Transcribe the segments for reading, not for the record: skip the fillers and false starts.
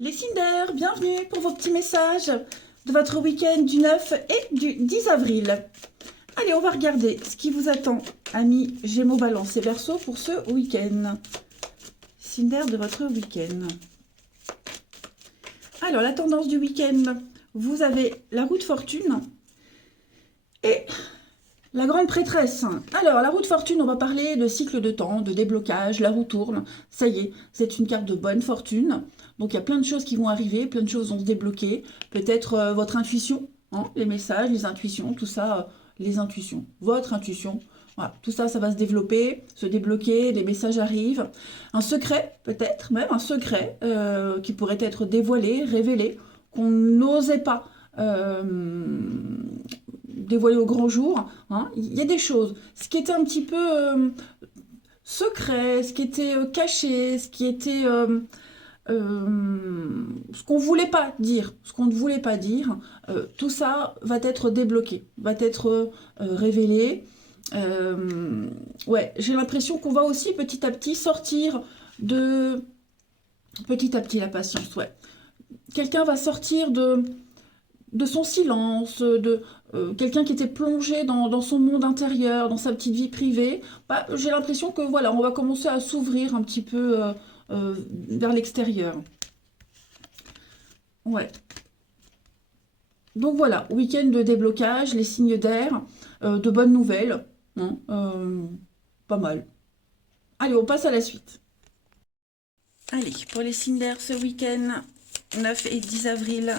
Les Cinder, bienvenue pour vos petits messages de votre week-end du 9 et du 10 avril. Allez, on va regarder ce qui vous attend, amis Gémeaux, Balance et Verseau, pour ce week-end. Cinder de votre week-end. Alors, la tendance du week-end, vous avez la roue de fortune et la grande prêtresse. Alors, la roue de fortune, on va parler de cycle de temps, de déblocage, la roue tourne. Ça y est, c'est une carte de bonne fortune. Donc, il y a plein de choses qui vont arriver, plein de choses vont se débloquer. Peut-être votre intuition, hein, les messages, les intuitions, tout ça, les intuitions, votre intuition. Voilà, tout ça, ça va se développer, se débloquer, les messages arrivent. Un secret, peut-être, même un secret qui pourrait être dévoilé, révélé, qu'on n'osait pas dévoilé au grand jour, hein. Il y a des choses. Ce qui était un petit peu secret, ce qui était caché, ce qui était ce qu'on voulait pas dire, ce qu'on ne voulait pas dire, tout ça va être débloqué, va être révélé. Ouais, j'ai l'impression qu'on va aussi petit à petit sortir de... Petit à petit, la patience, ouais. Quelqu'un va sortir de son silence, de quelqu'un qui était plongé dans son monde intérieur, dans sa petite vie privée. Bah, j'ai l'impression que voilà, on va commencer à s'ouvrir un petit peu vers l'extérieur. Ouais. Donc voilà, week-end de déblocage, les signes d'air, de bonnes nouvelles, hein, pas mal. Allez, on passe à la suite. Allez, pour les signes d'air ce week-end, 9 et 10 avril.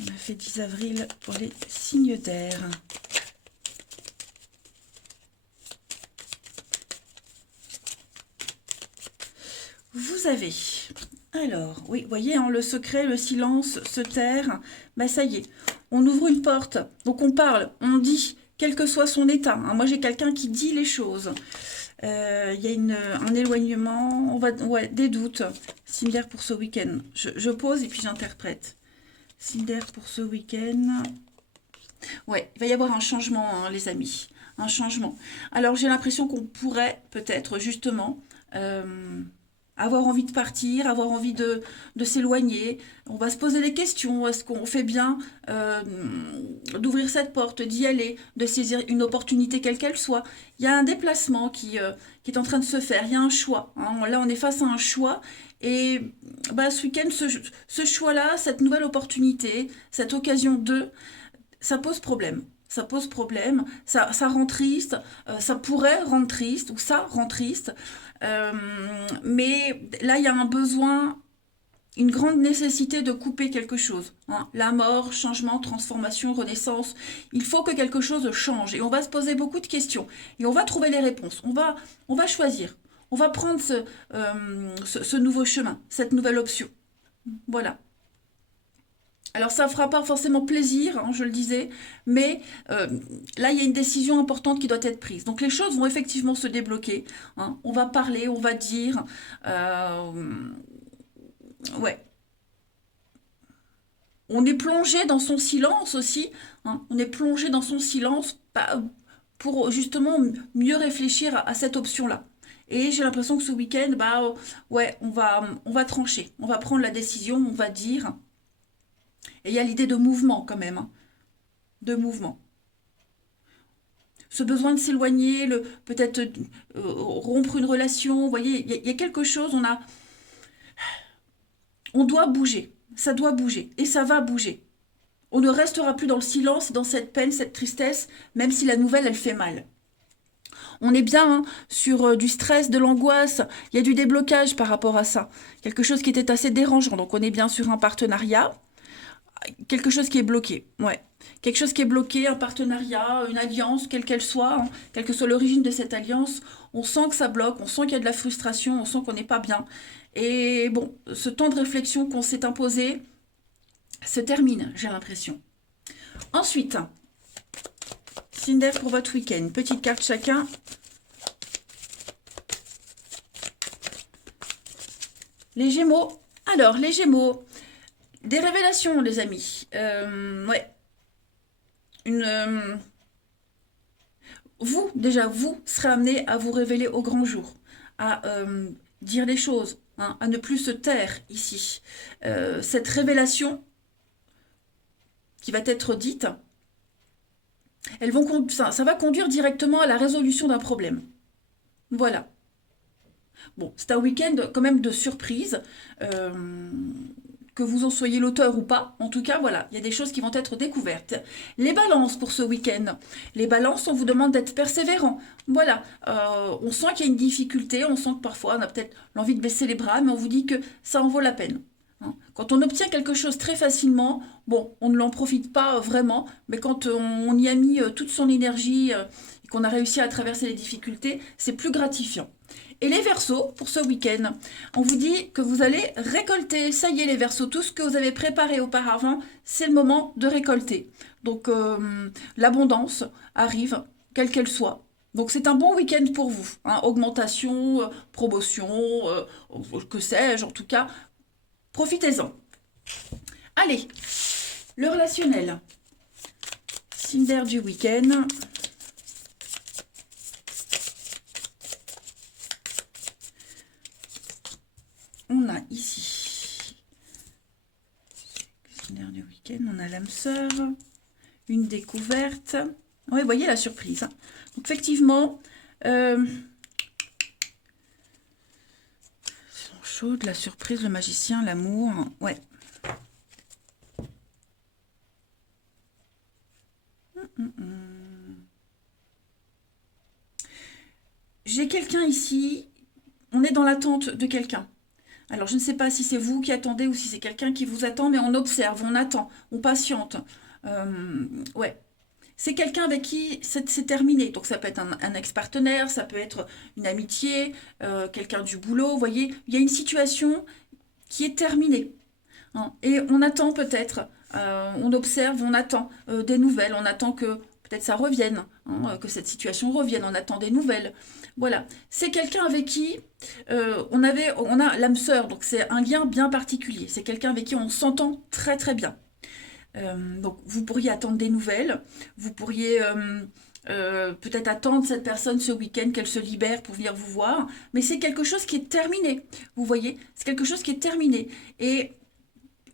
9 et 10 avril pour les signes d'air. Vous avez, alors, oui, vous voyez, hein, le secret, le silence se taire, bah ça y est, on ouvre une porte, donc on parle, on dit, quel que soit son état, hein. Moi j'ai quelqu'un qui dit les choses. Il y a un éloignement, ouais, des doutes. Cinder pour ce week-end. Je pose et puis j'interprète. Cinder pour ce week-end. Ouais, il va y avoir un changement, hein, les amis. Un changement. Alors j'ai l'impression qu'on pourrait peut-être justement avoir envie de partir, avoir envie de s'éloigner. On va se poser des questions. Est-ce qu'on fait bien d'ouvrir cette porte, d'y aller, de saisir une opportunité quelle qu'elle soit? Il y a un déplacement qui est en train de se faire. Il y a un choix, hein. Là, on est face à un choix. Et bah, ce week-end, ce choix-là, cette nouvelle opportunité, cette occasion ça pose problème. Ça pose problème, ça rend triste, ça pourrait rendre triste, ou ça rend triste. Euh, mais là, il y a un besoin, une grande nécessité de couper quelque chose, hein. La mort, changement, transformation, renaissance. Il faut que quelque chose change. Et on va se poser beaucoup de questions. Et on va trouver les réponses. On va choisir. On va prendre ce nouveau chemin, cette nouvelle option. Voilà. Alors ça ne fera pas forcément plaisir, hein, je le disais, mais là il y a une décision importante qui doit être prise. Donc les choses vont effectivement se débloquer, hein. On va parler, on va dire, ouais. On est plongé dans son silence aussi, hein. On est plongé dans son silence pour justement mieux réfléchir à cette option-là. Et j'ai l'impression que ce week-end, bah ouais, on va trancher, on va prendre la décision, on va dire. Et il y a l'idée de mouvement quand même, hein, de mouvement. Ce besoin de s'éloigner, peut-être rompre une relation, vous voyez, il y a quelque chose, on doit bouger, ça doit bouger, et ça va bouger. On ne restera plus dans le silence, dans cette peine, cette tristesse, même si la nouvelle, elle fait mal. On est bien, hein, sur du stress, de l'angoisse, il y a du déblocage par rapport à ça. Quelque chose qui était assez dérangeant, donc on est bien sur un partenariat, quelque chose qui est bloqué, ouais. Quelque chose qui est bloqué, un partenariat, une alliance, quelle qu'elle soit, hein, quelle que soit l'origine de cette alliance, on sent que ça bloque, on sent qu'il y a de la frustration, on sent qu'on n'est pas bien. Et bon, ce temps de réflexion qu'on s'est imposé se termine, j'ai l'impression. Ensuite, Cinder pour votre week-end, petite carte chacun. Les Gémeaux. Alors, les Gémeaux, des révélations, les amis. Ouais, une, vous, déjà, vous serez amené à vous révéler au grand jour, à dire les choses, hein, à ne plus se taire ici. Cette révélation qui va être dite, ça va conduire directement à la résolution d'un problème. Voilà. Bon, c'est un week-end quand même de surprise. Que vous en soyez l'auteur ou pas, en tout cas, voilà, il y a des choses qui vont être découvertes. Les balances pour ce week-end. Les balances, on vous demande d'être persévérant. Voilà, on sent qu'il y a une difficulté, on sent que parfois on a peut-être l'envie de baisser les bras, mais on vous dit que ça en vaut la peine. Hein. Quand on obtient quelque chose très facilement, bon, on ne l'en profite pas vraiment, mais quand on y a mis toute son énergie et qu'on a réussi à traverser les difficultés, c'est plus gratifiant. Et les Verseaux, pour ce week-end, on vous dit que vous allez récolter. Ça y est, les Verseaux, tout ce que vous avez préparé auparavant, c'est le moment de récolter. Donc, l'abondance arrive, quelle qu'elle soit. Donc, c'est un bon week-end pour vous. Hein. Augmentation, promotion, que sais-je, en tout cas, profitez-en. Allez, le relationnel. Signe d'air du week-end. On a ici, dernier week-end, on a l'âme sœur, une découverte. Oui, vous voyez la surprise. Hein. Donc effectivement, chaude, la surprise, le magicien, l'amour. Ouais. J'ai quelqu'un ici, on est dans l'attente de quelqu'un. Alors, je ne sais pas si c'est vous qui attendez ou si c'est quelqu'un qui vous attend, mais on observe, on attend, on patiente. Ouais. C'est quelqu'un avec qui c'est terminé. Donc, ça peut être un ex-partenaire, ça peut être une amitié, quelqu'un du boulot. Vous voyez, il y a une situation qui est terminée. Hein. Et on attend peut-être, on observe, on attend des nouvelles, on attend que peut-être ça revienne, hein, que cette situation revienne, on attend des nouvelles. Voilà, c'est quelqu'un avec qui on a l'âme sœur, donc c'est un lien bien particulier. C'est quelqu'un avec qui on s'entend très très bien. Donc vous pourriez attendre des nouvelles, vous pourriez peut-être attendre cette personne ce week-end qu'elle se libère pour venir vous voir, mais c'est quelque chose qui est terminé. Vous voyez, c'est quelque chose qui est terminé. Et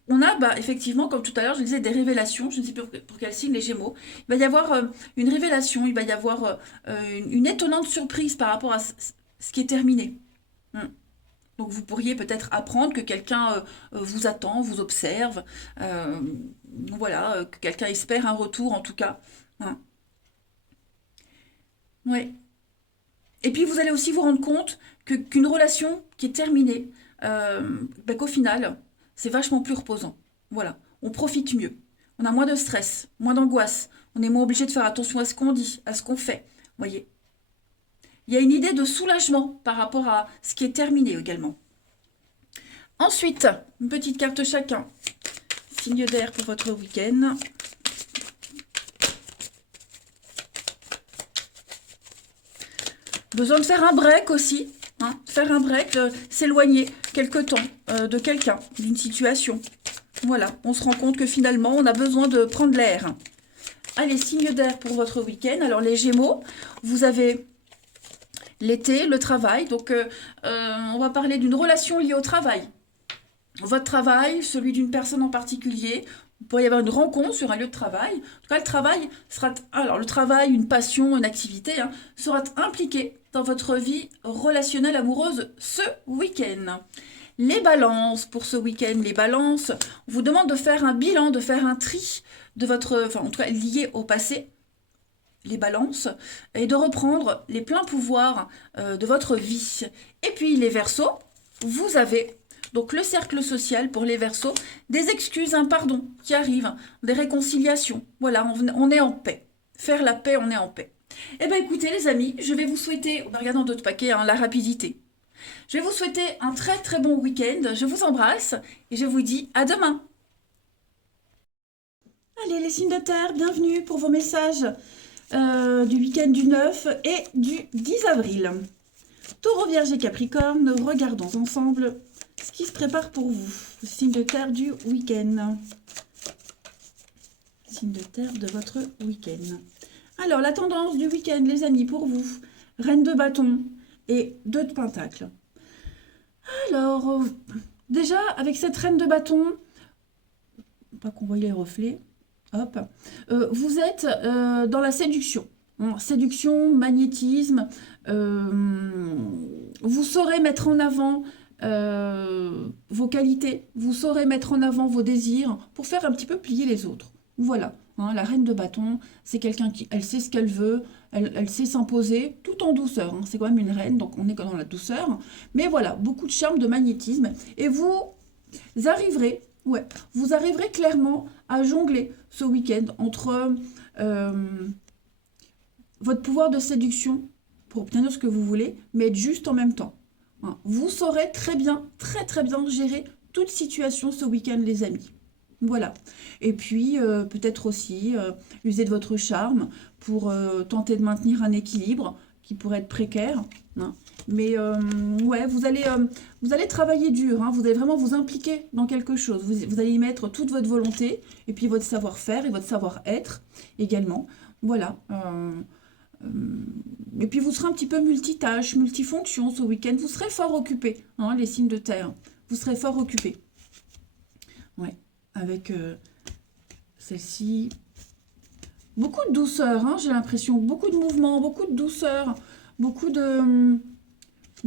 on a effectivement, comme tout à l'heure, je disais, des révélations. Je ne sais plus pour quel signe, les Gémeaux. Il va y avoir une révélation, il va y avoir une étonnante surprise par rapport à ce qui est terminé. Donc vous pourriez peut-être apprendre que quelqu'un vous attend, vous observe. Voilà, que quelqu'un espère un retour en tout cas. Hein. Ouais. Et puis vous allez aussi vous rendre compte qu'une relation qui est terminée, qu'au final, c'est vachement plus reposant. Voilà, on profite mieux. On a moins de stress, moins d'angoisse. On est moins obligé de faire attention à ce qu'on dit, à ce qu'on fait. Voyez. Il y a une idée de soulagement par rapport à ce qui est terminé également. Ensuite, une petite carte chacun. Signe d'air pour votre week-end. Besoin de faire un break aussi. Hein, faire un break, s'éloigner quelque temps de quelqu'un, d'une situation. Voilà, on se rend compte que finalement, on a besoin de prendre l'air. Allez, signe d'air pour votre week-end. Alors, les Gémeaux, vous avez l'été, le travail. Donc, on va parler d'une relation liée au travail. Votre travail, celui d'une personne en particulier. Il pourrait y avoir une rencontre sur un lieu de travail. En tout cas, le travail sera... Alors, le travail, une passion, une activité, hein, sera impliqué dans votre vie relationnelle amoureuse ce week-end. Les balances pour ce week-end, les balances, on vous demande de faire un bilan, de faire un tri de votre... Enfin, en tout cas, lié au passé, les balances, et de reprendre les pleins pouvoirs de votre vie. Et puis, les Verseaux, vous avez... Donc le cercle social pour les Verseaux, des excuses, un pardon qui arrive, des réconciliations. Voilà, on est en paix. Faire la paix, on est en paix. Eh bien écoutez les amis, je vais vous souhaiter, en regardant d'autres paquets, hein, la rapidité. Je vais vous souhaiter un très très bon week-end. Je vous embrasse et je vous dis à demain. Allez les signes de terre, bienvenue pour vos messages du week-end du 9 et du 10 avril. Taureau, Vierge et Capricorne, regardons ensemble ce qui se prépare pour vous. Le signe de terre du week-end. Signe de terre de votre week-end. Alors, la tendance du week-end, les amis, pour vous. Reine de bâton et 2 de pentacle. Alors, déjà, avec cette reine de bâton, pas qu'on voie les reflets, hop, vous êtes dans la séduction. Hein, séduction, magnétisme, vous saurez mettre en avant vos qualités, vous saurez mettre en avant vos désirs pour faire un petit peu plier les autres. Voilà, hein, la reine de bâton, c'est quelqu'un qui, elle sait ce qu'elle veut, elle sait s'imposer, tout en douceur. Hein. C'est quand même une reine, donc on est dans la douceur. Mais voilà, beaucoup de charme, de magnétisme. Et vous arriverez, ouais, vous arriverez clairement à jongler ce week-end entre votre pouvoir de séduction pour obtenir ce que vous voulez, mais être juste en même temps. Hein. Vous saurez très bien, très bien gérer toute situation ce week-end, les amis. Voilà. Et puis, peut-être aussi user de votre charme pour tenter de maintenir un équilibre qui pourrait être précaire. Hein. Mais ouais, vous allez travailler dur. Hein. Vous allez vraiment vous impliquer dans quelque chose. Vous allez y mettre toute votre volonté et puis votre savoir-faire et votre savoir-être également. Voilà. Et puis vous serez un petit peu multitâche, multifonction ce week-end. Vous serez fort occupé, hein, les signes de terre. Vous serez fort occupé. Ouais, avec celle-ci. Beaucoup de douceur, hein, j'ai l'impression. Beaucoup de mouvement, beaucoup de douceur, beaucoup de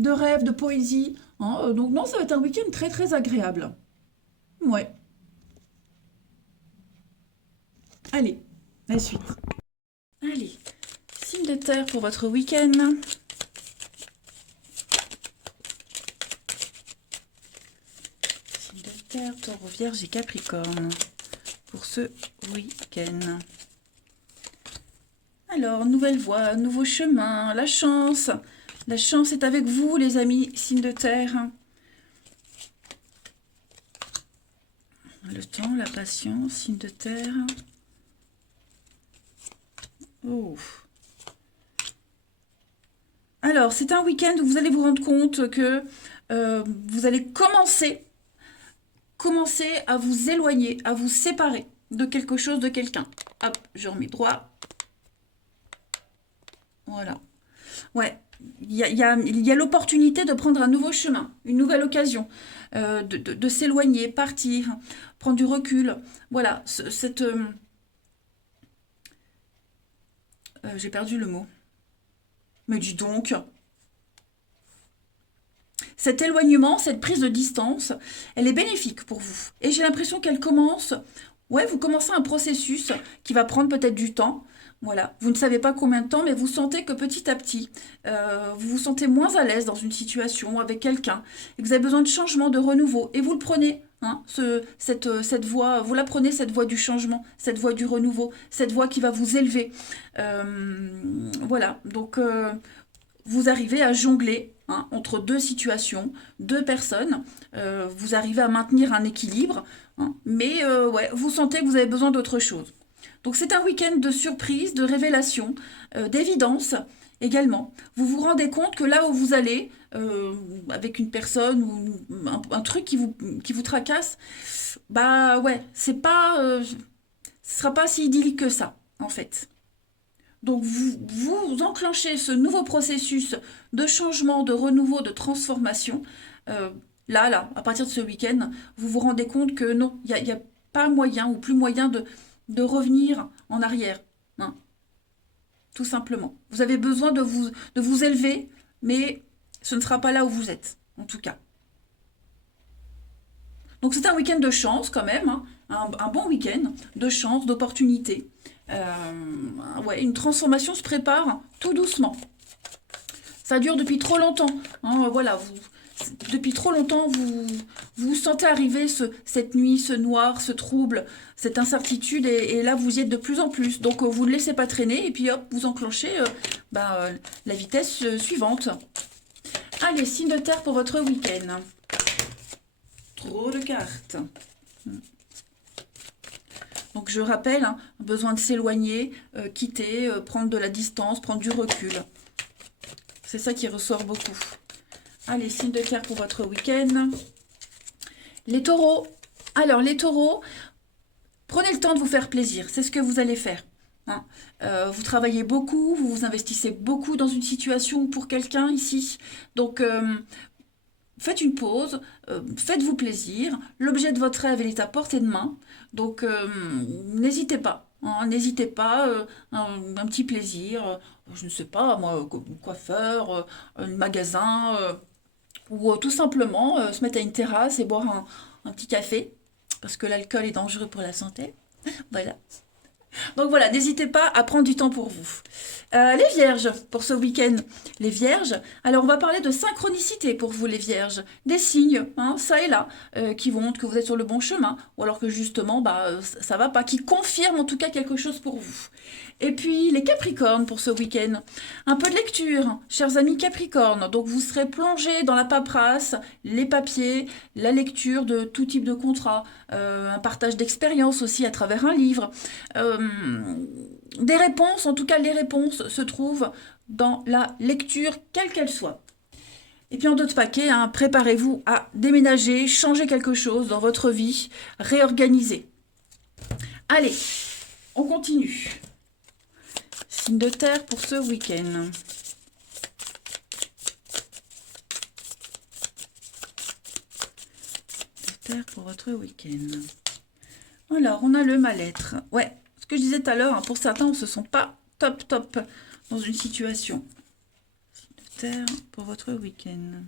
rêves, de poésie. Hein. Donc non, ça va être un week-end très agréable. Ouais. Allez, la suite. Allez, signe de terre pour votre week-end. Signe de terre, taureau, vierge et capricorne pour ce week-end. Alors, nouvelle voie, nouveau chemin, la chance. La chance est avec vous, les amis, signe de terre. Le temps, la patience, signe de terre. Oh. Alors, c'est un week-end où vous allez vous rendre compte que vous allez commencer à vous éloigner, à vous séparer de quelque chose, de quelqu'un. Hop, je remets droit. Voilà. Ouais, il y a l'opportunité de prendre un nouveau chemin, une nouvelle occasion, de s'éloigner, partir, prendre du recul. Voilà, j'ai perdu le mot. Mais dis donc, cet éloignement, cette prise de distance, elle est bénéfique pour vous. Et j'ai l'impression qu'elle commence, ouais, vous commencez un processus qui va prendre peut-être du temps. Voilà, vous ne savez pas combien de temps, mais vous sentez que petit à petit, vous vous sentez moins à l'aise dans une situation avec quelqu'un, et que vous avez besoin de changement, de renouveau, et vous le prenez, hein, cette voie, vous la prenez, cette voie du changement, cette voie du renouveau, cette voie qui va vous élever. Voilà, donc vous arrivez à jongler, hein, entre deux situations, deux personnes, vous arrivez à maintenir un équilibre, hein, mais ouais, vous sentez que vous avez besoin d'autre chose. Donc c'est un week-end de surprise, de révélation, d'évidence également. Vous vous rendez compte que là où vous allez, avec une personne ou un truc qui vous tracasse, bah ouais, c'est pas, ce sera pas si idyllique que ça, en fait. Donc vous enclenchez ce nouveau processus de changement, de renouveau, de transformation. Euh, là, à partir de ce week-end, vous vous rendez compte que non, y a pas moyen ou plus moyen de revenir en arrière. Hein, tout simplement. Vous avez besoin de vous élever, mais ce ne sera pas là où vous êtes, en tout cas. Donc c'est un week-end de chance quand même, hein, un bon week-end de chance, d'opportunité. Ouais, une transformation se prépare tout doucement. Ça dure depuis trop longtemps. Hein, voilà, depuis trop longtemps, vous sentez arriver cette nuit, ce noir, ce trouble, cette incertitude, et là, vous y êtes de plus en plus. Donc, vous ne laissez pas traîner, et puis hop, vous enclenchez la vitesse suivante. Allez, signe de terre pour votre week-end. Trop de cartes. Donc, je rappelle, hein, besoin de s'éloigner, quitter, prendre de la distance, prendre du recul. C'est ça qui ressort beaucoup. Allez, signe de terre pour votre week-end. Les taureaux. Alors, les taureaux, prenez le temps de vous faire plaisir. C'est ce que vous allez faire. Hein. Vous travaillez beaucoup, vous vous investissez beaucoup dans une situation pour quelqu'un ici. Donc, faites une pause, faites-vous plaisir. L'objet de votre rêve, il est à portée de main. Donc, n'hésitez pas. Hein, n'hésitez pas, un petit plaisir, je ne sais pas, moi, coiffeur, magasin, ou tout simplement se mettre à une terrasse et boire un petit café, parce que l'alcool est dangereux pour la santé. Voilà. Donc voilà, n'hésitez pas à prendre du temps pour vous. Les vierges, pour ce week-end, les vierges, alors on va parler de synchronicité pour vous les vierges, des signes, hein, ça et là, qui vont montrent que vous êtes sur le bon chemin, ou alors que justement, ça va pas, qui confirment en tout cas quelque chose pour vous. Et puis les capricornes pour ce week-end, un peu de lecture, chers amis capricornes, donc vous serez plongés dans la paperasse, les papiers, la lecture de tout type de contrat, un partage d'expérience aussi à travers un livre, des réponses, en tout cas les réponses se trouvent dans la lecture, quelle qu'elle soit. Et puis en d'autres paquets, hein, préparez-vous à déménager, changer quelque chose dans votre vie, réorganiser. Allez, on continue. Signe de terre pour ce week-end. Terre pour votre week-end. Alors, on a le mal-être. Ouais, ce que je disais tout à l'heure, hein, pour certains, on ne se sent pas top dans une situation. Terre pour votre week-end.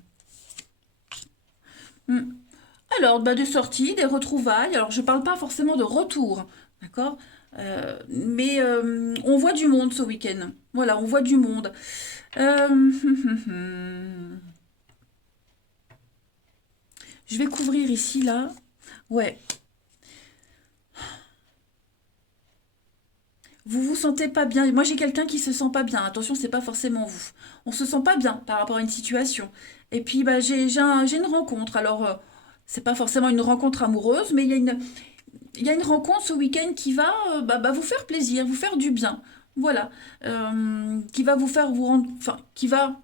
Alors, des sorties, des retrouvailles. Alors, je ne parle pas forcément de retour, d'accord, mais on voit du monde ce week-end. Voilà, on voit du monde. Je vais couvrir ici, là. Ouais. Vous vous sentez pas bien. Moi, j'ai quelqu'un qui se sent pas bien. Attention, c'est pas forcément vous. On se sent pas bien par rapport à une situation. Et puis, j'ai une rencontre. Alors, c'est pas forcément une rencontre amoureuse, mais il y a une rencontre ce week-end qui va vous faire plaisir, vous faire du bien. Voilà. Qui va vous faire vous rendre. Enfin, qui va.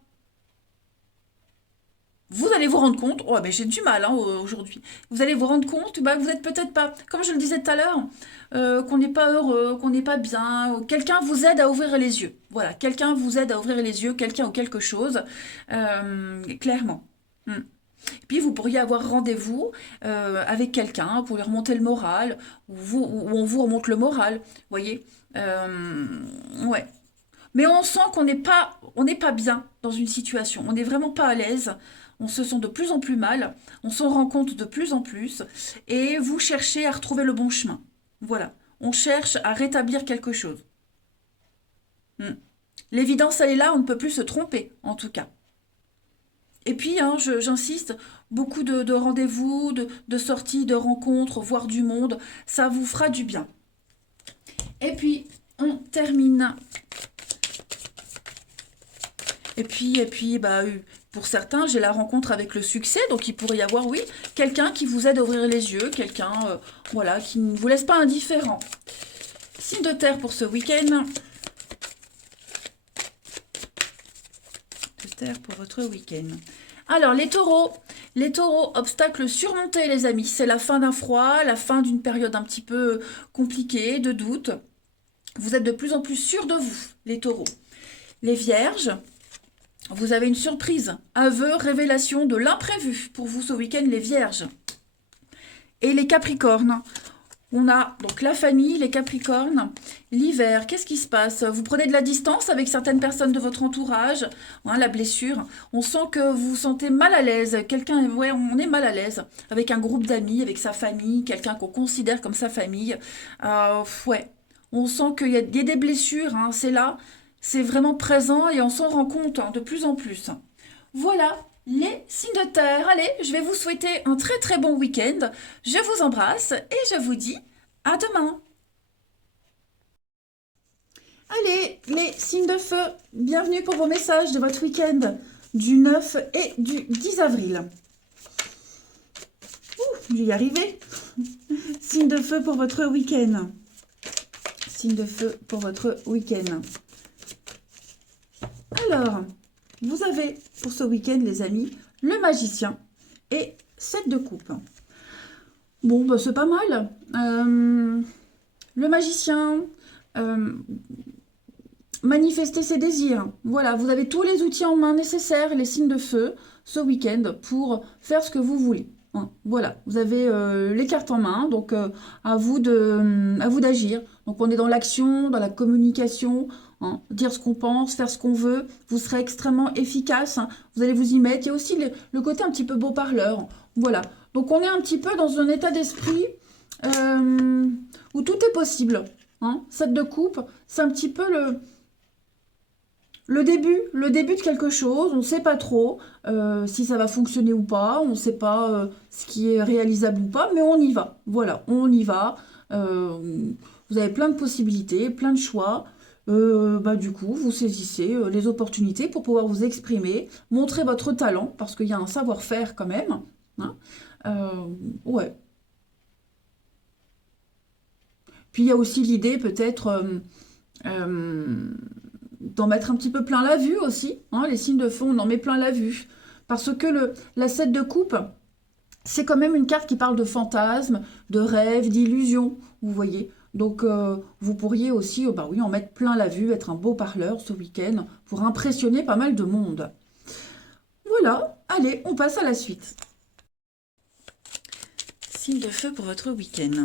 Vous allez vous rendre compte, oh, j'ai du mal hein, aujourd'hui, vous allez vous rendre compte que vous n'êtes peut-être pas, comme je le disais tout à l'heure, qu'on n'est pas heureux, qu'on n'est pas bien, quelqu'un vous aide à ouvrir les yeux. Voilà, quelqu'un vous aide à ouvrir les yeux, quelqu'un ou quelque chose, clairement. Hmm. Et puis vous pourriez avoir rendez-vous avec quelqu'un pour lui remonter le moral, ou on vous remonte le moral, vous voyez. Ouais. Mais on sent on n'est pas bien dans une situation, on n'est vraiment pas à l'aise, on se sent de plus en plus mal, on s'en rend compte de plus en plus, et vous cherchez à retrouver le bon chemin. Voilà, on cherche à rétablir quelque chose. Hmm. L'évidence, elle est là, on ne peut plus se tromper, en tout cas. Et puis, hein, j'insiste, beaucoup de rendez-vous, de sorties, de rencontres, voir du monde, ça vous fera du bien. Et puis, on termine. Et puis, pour certains, j'ai la rencontre avec le succès, donc il pourrait y avoir, oui, quelqu'un qui vous aide à ouvrir les yeux, quelqu'un, voilà, qui ne vous laisse pas indifférent. Signe de terre pour ce week-end. De terre pour votre week-end. Alors, les taureaux, obstacles surmontés, les amis. C'est la fin d'un froid, la fin d'une période un petit peu compliquée, de doute. Vous êtes de plus en plus sûrs de vous, les taureaux. Les vierges, vous avez une surprise, aveu, révélation de l'imprévu pour vous ce week-end, les vierges. Et les capricornes, on a donc la famille, les capricornes, l'hiver, qu'est-ce qui se passe? Vous prenez de la distance avec certaines personnes de votre entourage, hein, la blessure, on sent que vous vous sentez mal à l'aise, ouais, on est mal à l'aise avec un groupe d'amis, avec sa famille, quelqu'un qu'on considère comme sa famille, ouais, on sent qu'il y a des blessures, hein, c'est là, c'est vraiment présent et on s'en rend compte hein, de plus en plus. Voilà les signes de terre. Allez, je vais vous souhaiter un très très bon week-end. Je vous embrasse et je vous dis à demain. Allez, les signes de feu, bienvenue pour vos messages de votre week-end du 9 et du 10 avril. Je vais y arriver. Signe de feu pour votre week-end. Signe de feu pour votre week-end. Alors, vous avez pour ce week-end, les amis, le magicien et 7 de coupe. Bon, c'est pas mal. Le magicien, manifester ses désirs. Voilà, vous avez tous les outils en main nécessaires, les signes de feu, ce week-end, pour faire ce que vous voulez. Hein, voilà, vous avez les cartes en main, donc à vous d'agir. Donc on est dans l'action, dans la communication, hein, dire ce qu'on pense, faire ce qu'on veut. Vous serez extrêmement efficace, hein, vous allez vous y mettre. Il y a aussi le côté un petit peu beau parleur. Voilà, donc on est un petit peu dans un état d'esprit où tout est possible. Hein. 7 de coupe, c'est un petit peu le début de quelque chose. On ne sait pas trop si ça va fonctionner ou pas. On ne sait pas ce qui est réalisable ou pas, mais on y va. Voilà, on y va. Vous avez plein de possibilités, plein de choix. Du coup, vous saisissez les opportunités pour pouvoir vous exprimer, montrer votre talent, parce qu'il y a un savoir-faire quand même. Hein. Ouais. Puis il y a aussi l'idée peut-être d'en mettre un petit peu plein la vue aussi. Hein, les signes de feu, on en met plein la vue. Parce que la 7 de coupe, c'est quand même une carte qui parle de fantasmes, de rêves, d'illusions, vous voyez. Donc vous pourriez aussi oui, en mettre plein la vue, être un beau parleur ce week-end pour impressionner pas mal de monde. Voilà, allez, on passe à la suite. Signe de feu pour votre week-end.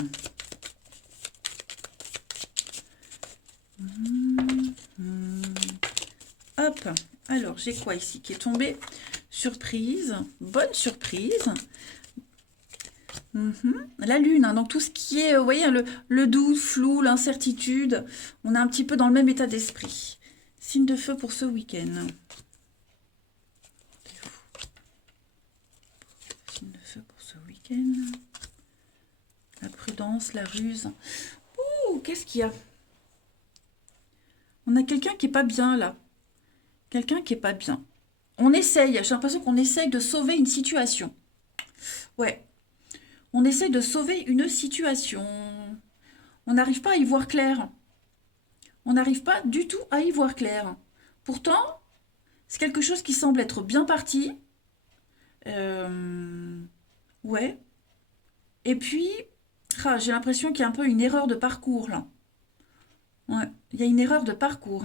Hop, alors j'ai quoi ici qui est tombé? Surprise, bonne surprise. La lune, hein, donc tout ce qui est, vous voyez, le doute, flou, l'incertitude, on est un petit peu dans le même état d'esprit. Signe de feu pour ce week-end. Signe de feu pour ce week-end. La prudence, la ruse. Ouh, qu'est-ce qu'il y a? On a quelqu'un qui est pas bien là. Quelqu'un qui est pas bien. On essaye, j'ai l'impression qu'on essaye de sauver une situation. Ouais. On essaye de sauver une situation. On n'arrive pas à y voir clair. On n'arrive pas du tout à y voir clair. Pourtant, c'est quelque chose qui semble être bien parti. Ouais. Et puis, j'ai l'impression qu'il y a un peu une erreur de parcours là. Ouais, il y a une erreur de parcours.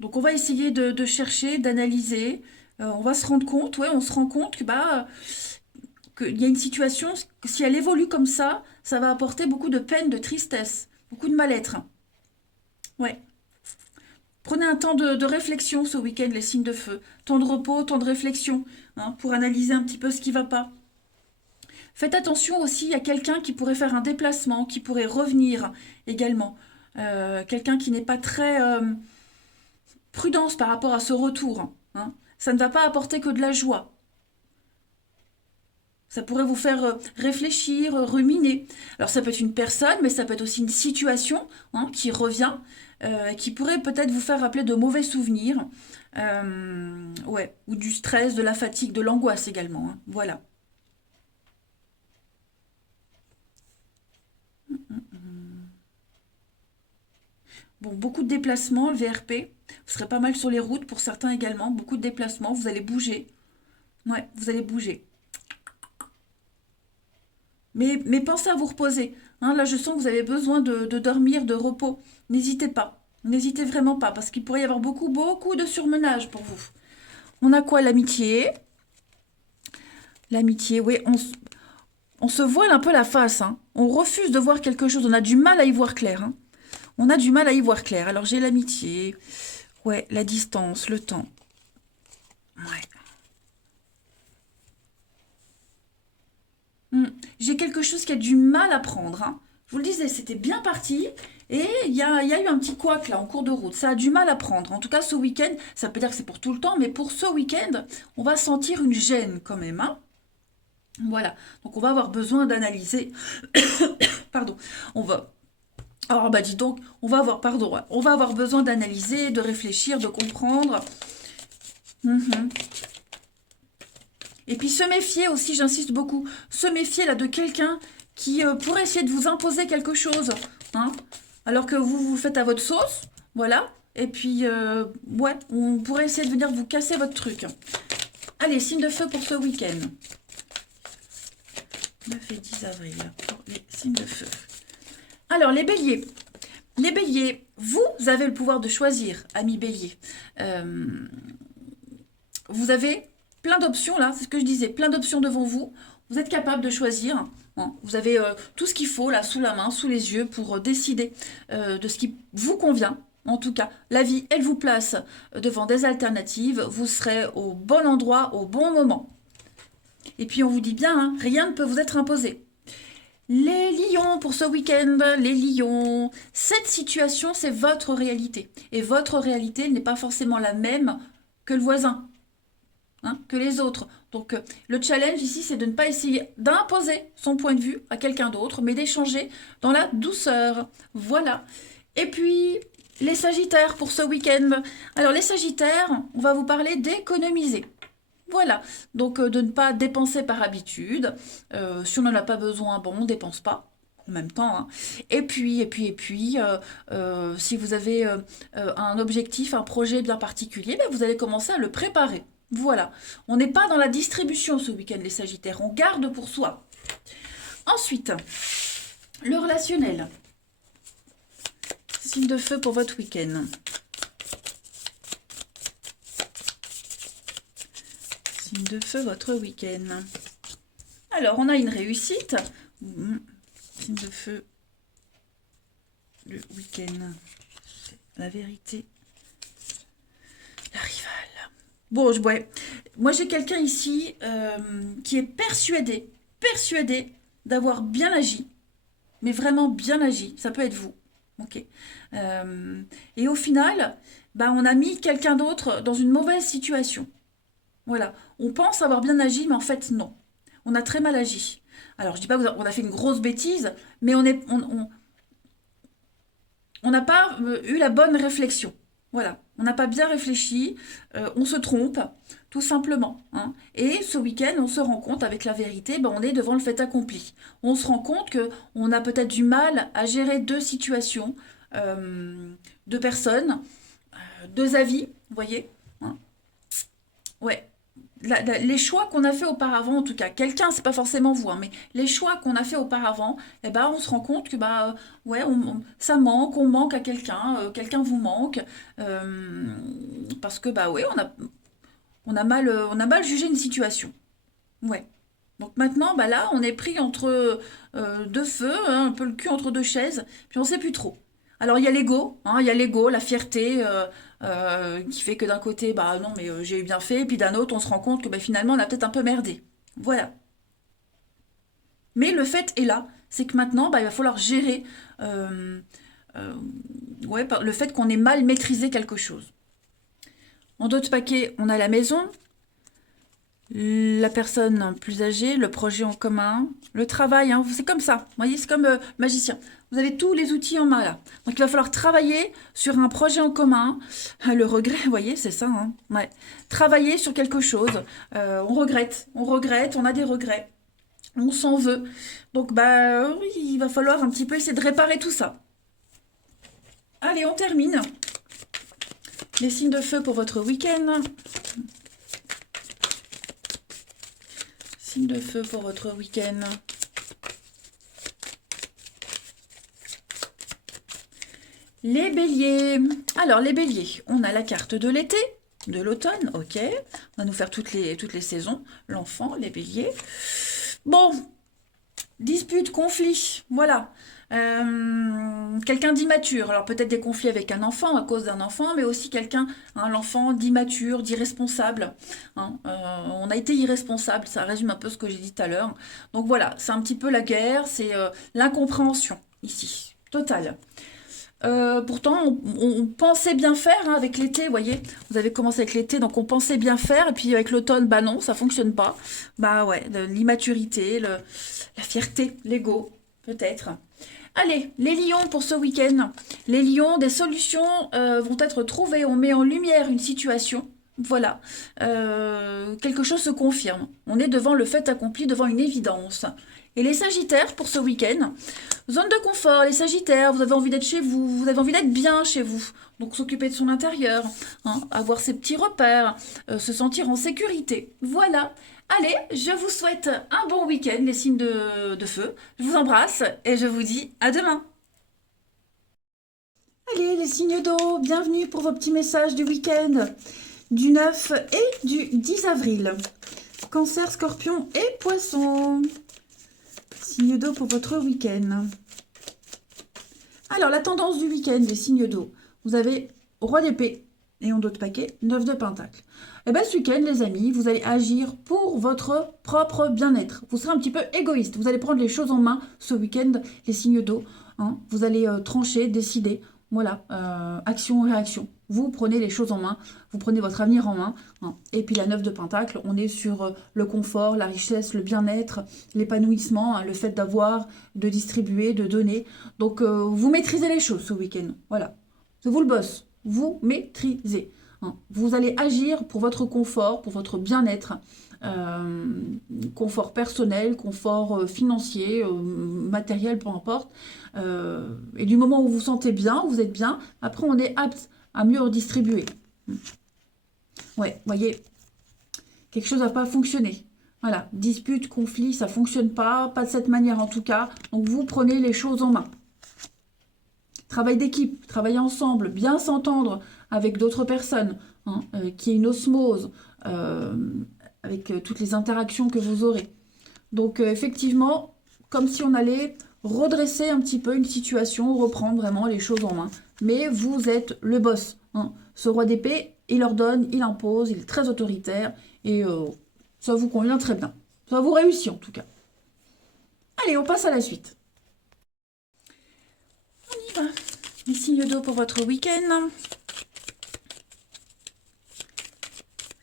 Donc on va essayer de chercher, d'analyser. On va se rendre compte, ouais, on se rend compte qu'il y a une situation, que si elle évolue comme ça va apporter beaucoup de peine, de tristesse, beaucoup de mal-être. Ouais. Prenez un temps de réflexion ce week-end, les signes de feu. Temps de repos, temps de réflexion, hein, pour analyser un petit peu ce qui ne va pas. Faites attention aussi à quelqu'un qui pourrait faire un déplacement, qui pourrait revenir également. Quelqu'un qui n'est pas très prudence par rapport à ce retour. Hein. Ça ne va pas apporter que de la joie. Ça pourrait vous faire réfléchir, ruminer. Alors ça peut être une personne, mais ça peut être aussi une situation, hein, qui revient, qui pourrait peut-être vous faire rappeler de mauvais souvenirs. Ouais, ou du stress, de la fatigue, de l'angoisse également. Hein. Voilà. Bon, beaucoup de déplacements, le VRP. Vous serez pas mal sur les routes pour certains également. Beaucoup de déplacements, vous allez bouger. Ouais, vous allez bouger. Mais pensez à vous reposer. Hein, là, je sens que vous avez besoin de dormir, de repos. N'hésitez pas. N'hésitez vraiment pas, parce qu'il pourrait y avoir beaucoup, beaucoup de surmenage pour vous. On a quoi, l'amitié? L'amitié, oui, on se voile un peu la face. Hein. On refuse de voir quelque chose. On a du mal à y voir clair. Hein. On a du mal à y voir clair. Alors, j'ai l'amitié. Ouais, la distance, le temps. Ouais. J'ai quelque chose qui a du mal à prendre. Hein. Je vous le disais, c'était bien parti. Et il y a eu un petit couac là en cours de route. Ça a du mal à prendre. En tout cas, ce week-end, ça peut dire que c'est pour tout le temps, mais pour ce week-end, on va sentir une gêne quand même. Hein. Voilà. Donc on va avoir besoin d'analyser. Pardon. On va. Alors bah dis donc, on va avoir, pardon, on va avoir besoin d'analyser, de réfléchir, de comprendre. Mhm. Et puis se méfier aussi, j'insiste beaucoup, se méfier là de quelqu'un qui pourrait essayer de vous imposer quelque chose, hein, alors que vous faites à votre sauce, voilà. Et puis, ouais, on pourrait essayer de venir vous casser votre truc. Allez, signe de feu pour ce week-end. 9 et 10 avril, pour les signes de feu. Alors, les béliers. Les béliers, vous avez le pouvoir de choisir, ami Bélier. Vous avez plein d'options là, c'est ce que je disais, plein d'options devant vous. Vous êtes capable de choisir. Hein. Vous avez tout ce qu'il faut là sous la main, sous les yeux pour décider de ce qui vous convient. En tout cas, la vie, elle vous place devant des alternatives. Vous serez au bon endroit, au bon moment. Et puis on vous dit bien, hein, rien ne peut vous être imposé. Les lions pour ce week-end, les lions. Cette situation, c'est votre réalité. Et votre réalité, elle n'est pas forcément la même que le voisin, hein, que les autres. Donc le challenge ici, c'est de ne pas essayer d'imposer son point de vue à quelqu'un d'autre, mais d'échanger dans la douceur. Voilà. Et puis, les sagittaires pour ce week-end. Alors les sagittaires, on va vous parler d'économiser. Voilà, donc de ne pas dépenser par habitude. Si on n'en a pas besoin, bon, on ne dépense pas en même temps. Hein. Et puis, si vous avez un objectif, un projet bien particulier, ben, vous allez commencer à le préparer. Voilà, on n'est pas dans la distribution ce week-end, les Sagittaires, on garde pour soi. Ensuite, le relationnel. Signe de feu pour votre week-end. Signe de feu, votre week-end. Alors, on a une réussite. Signe de feu, le week-end. La vérité. La rivale. Bon, ouais. Moi, j'ai quelqu'un ici qui est persuadé d'avoir bien agi. Mais vraiment bien agi. Ça peut être vous. Ok. Et au final, bah, on a mis quelqu'un d'autre dans une mauvaise situation. Voilà. On pense avoir bien agi, mais en fait, non. On a très mal agi. Alors, je dis pas qu'on a fait une grosse bêtise, mais on n'a pas eu la bonne réflexion. Voilà. On n'a pas bien réfléchi, on se trompe, tout simplement. Hein. Et ce week-end, on se rend compte, avec la vérité, ben, on est devant le fait accompli. On se rend compte qu'on a peut-être du mal à gérer deux situations, deux personnes, deux avis, vous voyez. Hein. Ouais. Les choix qu'on a fait auparavant, en tout cas, quelqu'un, c'est pas forcément vous, hein, mais les choix qu'on a fait auparavant, eh ben, on se rend compte que bah ouais, ça manque, on manque à quelqu'un, quelqu'un vous manque, parce que bah ouais, on a mal jugé une situation. Ouais. Donc maintenant, bah là, on est pris entre deux feux, hein, un peu le cul entre deux chaises, puis on sait plus trop. Alors il y a l'ego, hein, il y a l'ego, la fierté, qui fait que d'un côté, bah non, mais j'ai eu bien fait, et puis d'un autre, on se rend compte que bah, finalement, on a peut-être un peu merdé. Voilà. Mais le fait est là, c'est que maintenant, bah, il va falloir gérer euh, euh, ouais, le fait qu'on ait mal maîtrisé quelque chose. En d'autres paquets, on a la maison, la personne plus âgée, le projet en commun, le travail, hein, c'est comme ça. Vous voyez, c'est comme magicien. Vous avez tous les outils en main là. Donc il va falloir travailler sur un projet en commun. Le regret, vous voyez, c'est ça. Hein, ouais. Travailler sur quelque chose. On regrette, on a des regrets. On s'en veut. Donc bah oui, il va falloir un petit peu essayer de réparer tout ça. Allez, on termine. Les signes de feu pour votre week-end. Signe de feu pour votre week-end. Les béliers. Alors, les béliers, on a la carte de l'été, de l'automne, ok. On va nous faire toutes les saisons. L'enfant, les béliers. Bon, dispute, conflit, voilà. Quelqu'un d'immature. Alors, peut-être des conflits avec un enfant, à cause d'un enfant, mais aussi quelqu'un, hein, l'enfant d'immature, d'irresponsable. Hein. On a été irresponsable, ça résume un peu ce que j'ai dit tout à l'heure. Donc voilà, c'est un petit peu la guerre, c'est l'incompréhension, ici, totale. Pourtant, on pensait bien faire hein, avec l'été, vous voyez. Vous avez commencé avec l'été, donc on pensait bien faire. Et puis avec l'automne, bah non, ça fonctionne pas. Bah ouais, l'immaturité, la fierté, l'ego, peut-être. Allez, les lions pour ce week-end. Les lions, des solutions vont être trouvées. On met en lumière une situation. Voilà. Quelque chose se confirme. On est devant le fait accompli, devant une évidence. Et les sagittaires pour ce week-end. Zone de confort, les sagittaires, vous avez envie d'être chez vous, vous avez envie d'être bien chez vous. Donc s'occuper de son intérieur, hein, avoir ses petits repères, se sentir en sécurité. Voilà. Allez, je vous souhaite un bon week-end, les signes de feu. Je vous embrasse et je vous dis à demain. Allez, les signes d'eau, bienvenue pour vos petits messages du week-end du 9 et du 10 avril. Cancer, Scorpion et Poisson. Signes d'eau pour votre week-end. Alors, la tendance du week-end des signes d'eau. Vous avez Roi d'épée et en dos de paquet, 9 de pentacle. Et bien, ce week-end, les amis, vous allez agir pour votre propre bien-être. Vous serez un petit peu égoïste. Vous allez prendre les choses en main ce week-end, les signes d'eau. Hein. Vous allez trancher, décider. Voilà, action, réaction. Vous prenez les choses en main, vous prenez votre avenir en main. Hein. Et puis la 9 de pentacle, on est sur le confort, la richesse, le bien-être, l'épanouissement, hein, le fait d'avoir, de distribuer, de donner. Donc vous maîtrisez les choses ce week-end. Voilà, c'est vous le boss. Vous maîtrisez. Hein. Vous allez agir pour votre confort, pour votre bien-être. Confort personnel, confort financier, matériel, peu importe. Et du moment où vous vous sentez bien, vous êtes bien, après on est apte à mieux redistribuer. Ouais, voyez, quelque chose n'a pas fonctionné. Voilà, dispute, conflit, ça ne fonctionne pas de cette manière en tout cas. Donc vous prenez les choses en main. Travail d'équipe, travailler ensemble, bien s'entendre avec d'autres personnes, hein, qu'il y ait une osmose avec toutes les interactions que vous aurez. Donc effectivement, comme si on allait redresser un petit peu une situation, reprendre vraiment les choses en main. Mais vous êtes le boss. Hein. Ce roi d'épée, il ordonne, il impose, il est très autoritaire. Et ça vous convient très bien. Ça vous réussit en tout cas. Allez, on passe à la suite. On y va. Les signes d'eau pour votre week-end.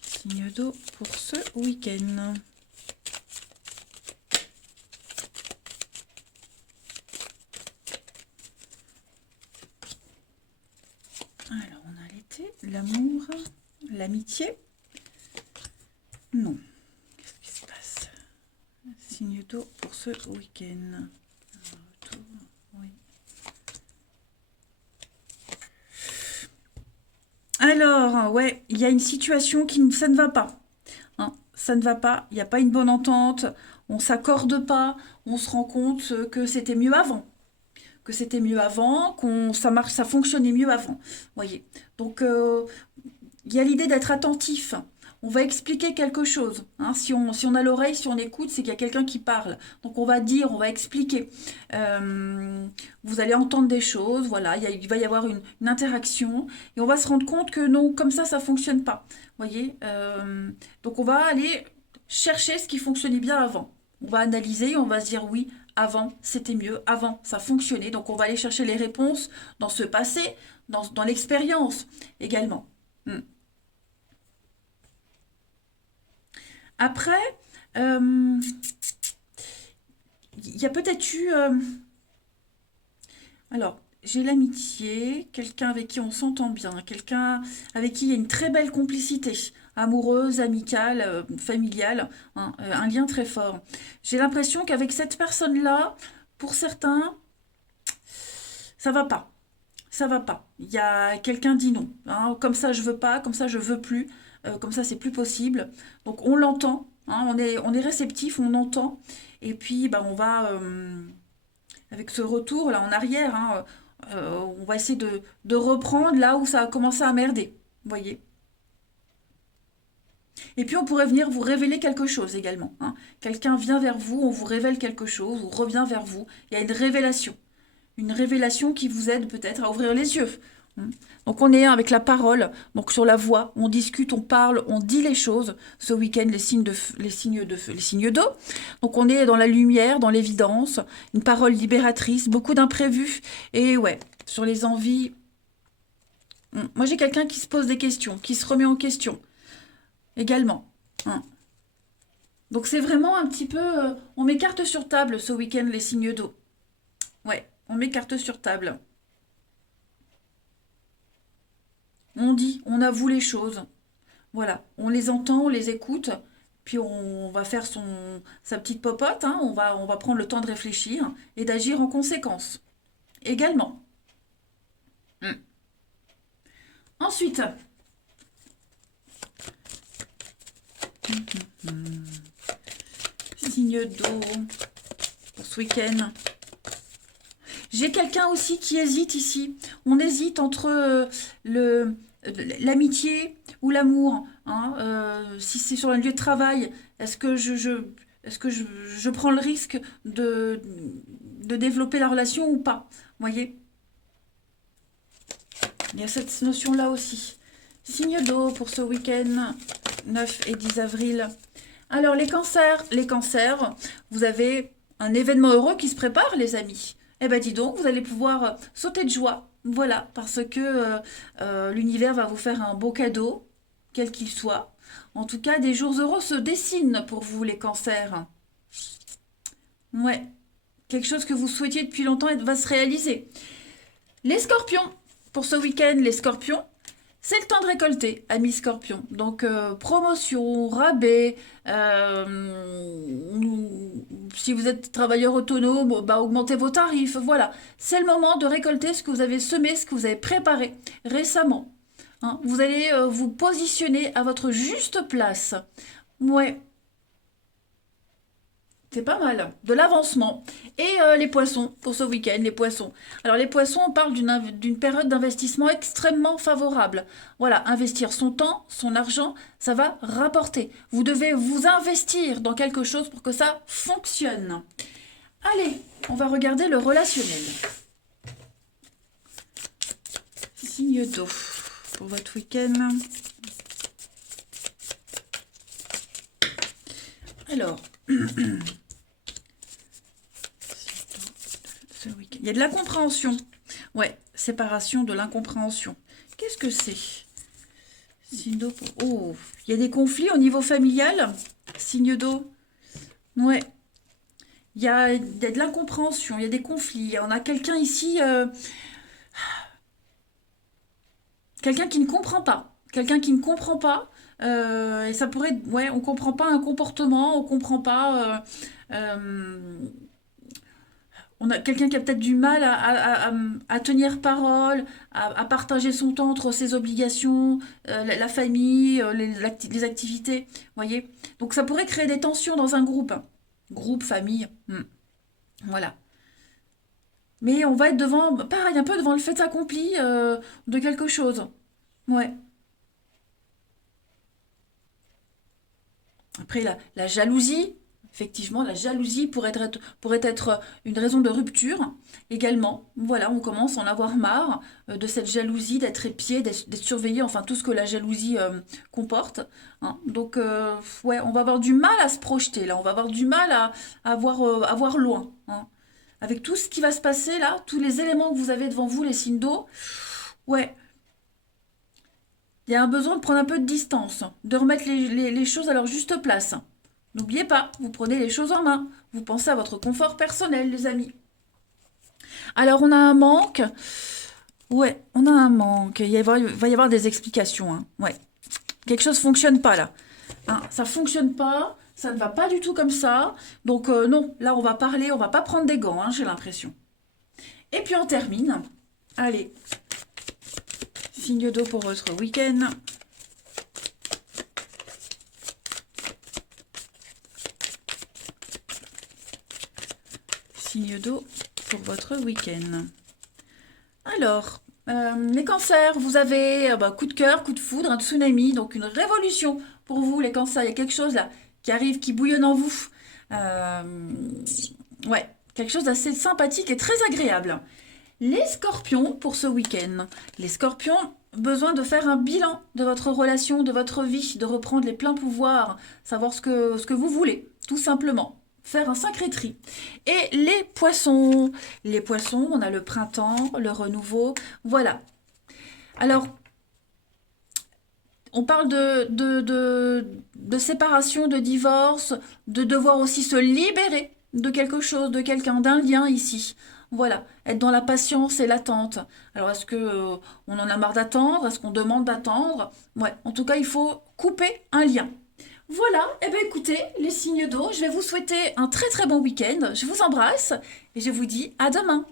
Signes d'eau pour ce week-end. Alors, on a l'été, l'amour, l'amitié. Non. Qu'est-ce qui se passe? Signe d'eau pour ce week-end. Oui. Alors, ouais, il y a une situation qui ça ne va pas. Hein, ça ne va pas, il n'y a pas une bonne entente, on ne s'accorde pas, on se rend compte que c'était mieux avant. Que c'était mieux avant, ça marche, ça fonctionnait mieux avant. Voyez. Donc, il y a l'idée d'être attentif. On va expliquer quelque chose. Hein. Si on a l'oreille, si on écoute, c'est qu'il y a quelqu'un qui parle. Donc on va dire, on va expliquer. Vous allez entendre des choses, voilà, il va y avoir une interaction. Et on va se rendre compte que non, comme ça ne fonctionne pas. Voyez. Donc on va aller chercher ce qui fonctionnait bien avant. On va analyser, on va se dire oui, avant c'était mieux, avant ça fonctionnait. Donc on va aller chercher les réponses dans ce passé, dans l'expérience également. Hmm. Après, il y a peut-être eu... alors, j'ai l'amitié, quelqu'un avec qui on s'entend bien, quelqu'un avec qui il y a une très belle complicité, amoureuse, amicale, familiale, hein, un lien très fort. J'ai l'impression qu'avec cette personne-là, pour certains, ça va pas. Ça va pas. Il y a quelqu'un dit non. Hein, comme ça, je veux pas, comme ça, je veux plus, comme ça, c'est plus possible. Donc, on l'entend, hein, on est réceptif, on entend. Et puis, bah, on va, avec ce retour là en arrière, hein, on va essayer de reprendre là où ça a commencé à merder. Vous voyez? Et puis, on pourrait venir vous révéler quelque chose également. Hein. Quelqu'un vient vers vous, on vous révèle quelque chose, ou revient vers vous. Il y a une révélation. Une révélation qui vous aide peut-être à ouvrir les yeux. Donc on est avec la parole, donc sur la voix, on discute, on parle, on dit les choses. Ce week-end, les signes de feu, les signes de feu, les signes d'eau. Donc on est dans la lumière, dans l'évidence, une parole libératrice, beaucoup d'imprévus. Et ouais, sur les envies. Moi j'ai quelqu'un qui se pose des questions, qui se remet en question également. Hein. Donc c'est vraiment un petit peu, on met carte sur table ce week-end, les signes d'eau. Ouais, on met carte sur table. On dit, on avoue les choses. Voilà, on les entend, on les écoute, puis on va faire sa petite popote, hein, on va prendre le temps de réfléchir et d'agir en conséquence également. Mm. Ensuite, signe d'eau pour ce week-end. J'ai quelqu'un aussi qui hésite ici. On hésite entre l'amitié ou l'amour, hein. Si c'est sur un lieu de travail, est-ce que est-ce que je prends le risque de développer la relation ou pas? Vous voyez? Il y a cette notion-là aussi. Signe d'eau pour ce week-end 9 et 10 avril. Alors les cancers, vous avez un événement heureux qui se prépare, les amis. Eh ben dis donc, vous allez pouvoir sauter de joie. Voilà, parce que l'univers va vous faire un beau cadeau, quel qu'il soit. En tout cas, des jours heureux se dessinent pour vous, les cancers. Ouais, quelque chose que vous souhaitiez depuis longtemps va se réaliser. Les scorpions, pour ce week-end, les scorpions, c'est le temps de récolter, amis scorpions. Donc, promotion, rabais, si vous êtes travailleur autonome, bah, augmentez vos tarifs. Voilà, c'est le moment de récolter ce que vous avez semé, ce que vous avez préparé récemment. Hein. Vous allez vous positionner à votre juste place. Ouais, c'est pas mal, de l'avancement. Et les poissons, pour ce week-end, les poissons. Alors les poissons, on parle d'une période d'investissement extrêmement favorable. Voilà, investir son temps, son argent, ça va rapporter. Vous devez vous investir dans quelque chose pour que ça fonctionne. Allez, on va regarder le relationnel. Signe d'eau pour votre week-end. Alors... Il y a de l'incompréhension. Ouais, séparation de l'incompréhension. Qu'est-ce que c'est? Signe d'eau. Oh, il y a des conflits au niveau familial. Signe d'eau. Ouais. Il y a de l'incompréhension, il y a des conflits. On a quelqu'un ici, quelqu'un qui ne comprend pas. Quelqu'un qui ne comprend pas. Et ça pourrait... Ouais, on ne comprend pas un comportement, on ne comprend pas... on a quelqu'un qui a peut-être du mal à tenir parole, à partager son temps entre ses obligations, la famille, les activités, voyez. Donc ça pourrait créer des tensions dans un groupe. Groupe, famille, voilà. Mais on va être devant, pareil, un peu devant le fait accompli de quelque chose. Ouais. Après, la jalousie, effectivement, la jalousie pourrait être une raison de rupture également. Voilà, on commence à en avoir marre de cette jalousie, d'être épié, d'être surveillé, enfin tout ce que la jalousie comporte. Hein. Donc, ouais, on va avoir du mal à se projeter, là. On va avoir du mal à voir loin. Hein. Avec tout ce qui va se passer, là, tous les éléments que vous avez devant vous, les signes d'eau, ouais, il y a un besoin de prendre un peu de distance, de remettre les choses à leur juste place. N'oubliez pas, vous prenez les choses en main. Vous pensez à votre confort personnel, les amis. Alors, on a un manque. Ouais, on a un manque. Va y avoir des explications. Hein. Ouais. Quelque chose ne fonctionne pas, là. Hein, ça ne fonctionne pas. Ça ne va pas du tout comme ça. Donc, non, là, on va parler. On va pas prendre des gants, hein, j'ai l'impression. Et puis, on termine. Allez. Signe d'eau pour votre week-end. Signe d'eau pour votre week-end. Alors, les cancers, vous avez coup de cœur, coup de foudre, un tsunami, donc une révolution pour vous, les cancers. Il y a quelque chose là qui arrive, qui bouillonne en vous. Ouais, quelque chose d'assez sympathique et très agréable. Les scorpions, pour ce week-end. Les scorpions, besoin de faire un bilan de votre relation, de votre vie, de reprendre les pleins pouvoirs, savoir ce que vous voulez, tout simplement. Faire un sacré tri. Et les poissons, on a le printemps, le renouveau, voilà. Alors, on parle de séparation, de divorce, de devoir aussi se libérer de quelque chose, de quelqu'un, d'un lien ici. Voilà, être dans la patience et l'attente. Alors, est-ce que on en a marre d'attendre? Est-ce qu'on demande d'attendre? Ouais, en tout cas, il faut couper un lien. Voilà, eh bien écoutez, les signes d'eau, je vais vous souhaiter un très très bon week-end. Je vous embrasse et je vous dis à demain.